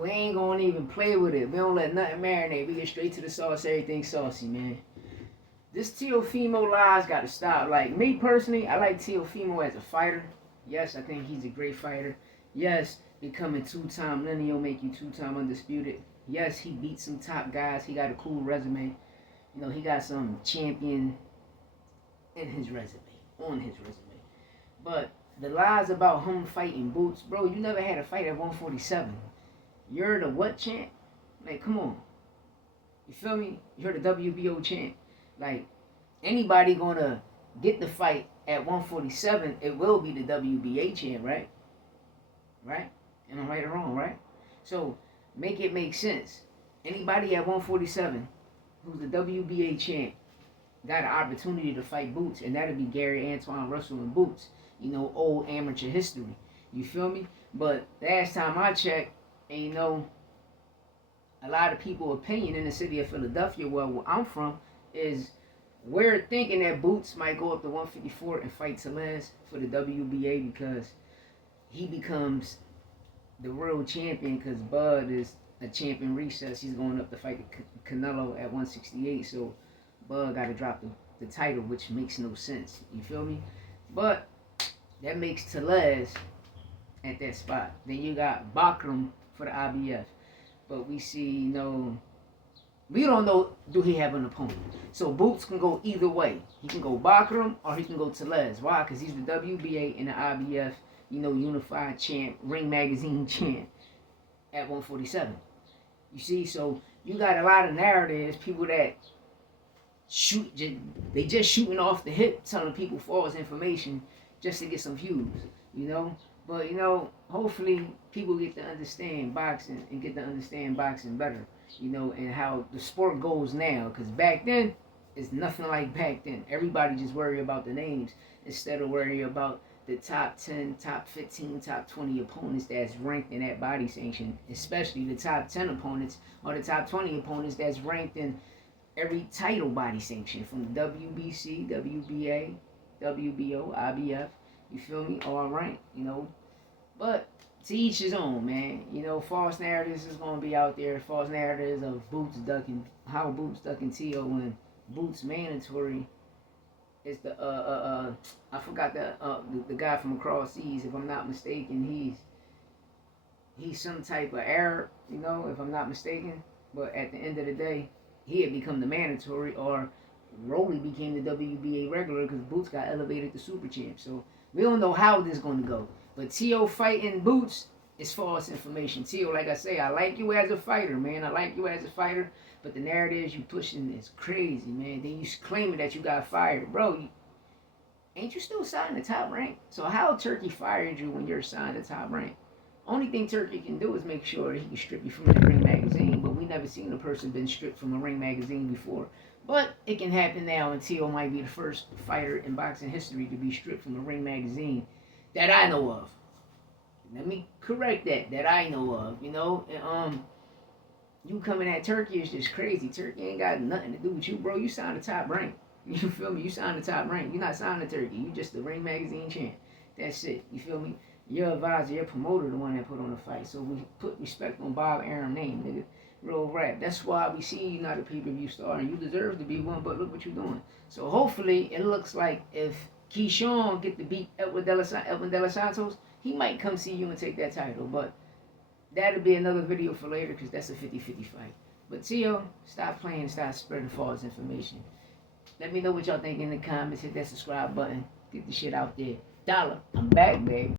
We ain't gonna even play with it. We don't let nothing marinate. We get straight to the sauce. Everything saucy, man. This Teofimo lies gotta stop. Like me personally, I like Teofimo as a fighter. Yes, I think he's a great fighter. Yes, becoming two-time lineal make you two-time undisputed. Yes, he beat some top guys. He got a cool resume. You know, he got some champion in his resume, on his resume. But the lies about him fighting Boots, bro, you never had a fight at 147. You're the what champ? Like, come on. You feel me? You're the WBO champ. Like, anybody gonna get the fight at 147, it will be the WBA champ, right? Right? Am I right or wrong, right? So, make it make sense. Anybody at 147 who's the WBA champ got an opportunity to fight Boots, and that'd be Gary Antoine Russell and Boots. You know, old amateur history. You feel me? But last time I checked, and you know, a lot of people's opinion in the city of Philadelphia, where I'm from, is we're thinking that Boots might go up to 154 and fight Tellez for the WBA because he becomes the world champion because Bud is a champion recess. He's going up to fight Canelo at 168, so Bud got to drop the title, which makes no sense. You feel me? But that makes Tellez at that spot. Then you got Bakram for the IBF. But we see, you know, we don't know, do he have an opponent? So Boots can go either way. He can go Bakram or he can go Tellez. Why? Because he's the WBA and the IBF, you know, unified champ, Ring Magazine champ at 147. You see, so you got a lot of narratives, people that shoot, they just shooting off the hip, telling people false information just to get some views, you know? But, you know, hopefully people get to understand boxing and get to understand boxing better, you know, and how the sport goes now. Because back then, it's nothing like back then. Everybody just worry about the names instead of worrying about the top 10, top 15, top 20 opponents that's ranked in that body sanction, especially the top 10 opponents or the top 20 opponents that's ranked in every title body sanction from the WBC, WBA, WBO, IBF. You feel me? All right, you know. But to each his own, man. You know, false narratives is going to be out there. False narratives of Boots ducking, how Boots ducking Teo when Boots mandatory is the, I forgot the guy from across seas, if I'm not mistaken. He's some type of Arab, you know, if I'm not mistaken. But at the end of the day, he had become the mandatory, or Rolly became the WBA regular because Boots got elevated to super champ. So we don't know how this is going to go. But Teo fighting Boots is false information. Teo, like I say, I like you as a fighter, man. I like you as a fighter. But the narratives you pushing is crazy, man. Then you claiming that you got fired. Bro, ain't you still signed the top rank? So how Turki fired you when you're signed the top rank? Only thing Turki can do is make sure he can strip you from the Ring Magazine. But we never seen a person been stripped from a Ring Magazine before. But it can happen now, and Teo might be the first fighter in boxing history to be stripped from a Ring Magazine that I know of. Let me correct that I know of, you know. And, you coming at Turki is just crazy. Turki ain't got nothing to do with you, bro. You signed the top rank. You feel me? You signed the top rank. You're not signed to Turki. You just the Ring Magazine champ. That's it. You feel me? Your advisor, your promoter, the one that put on the fight. So we put respect on Bob Aaron's name, nigga. Real rap. That's why we see you not a pay-per-view star, and you deserve to be one, but look what you're doing. So hopefully it looks like if Keyshawn get to beat Edwin De Los Santos, he might come see you and take that title. But that'll be another video for later because that's a 50-50 fight. But Teo, stop playing, stop spreading false information. Let me know what y'all think in the comments. Hit that subscribe button. Get the shit out there. Dollar, I'm back, baby.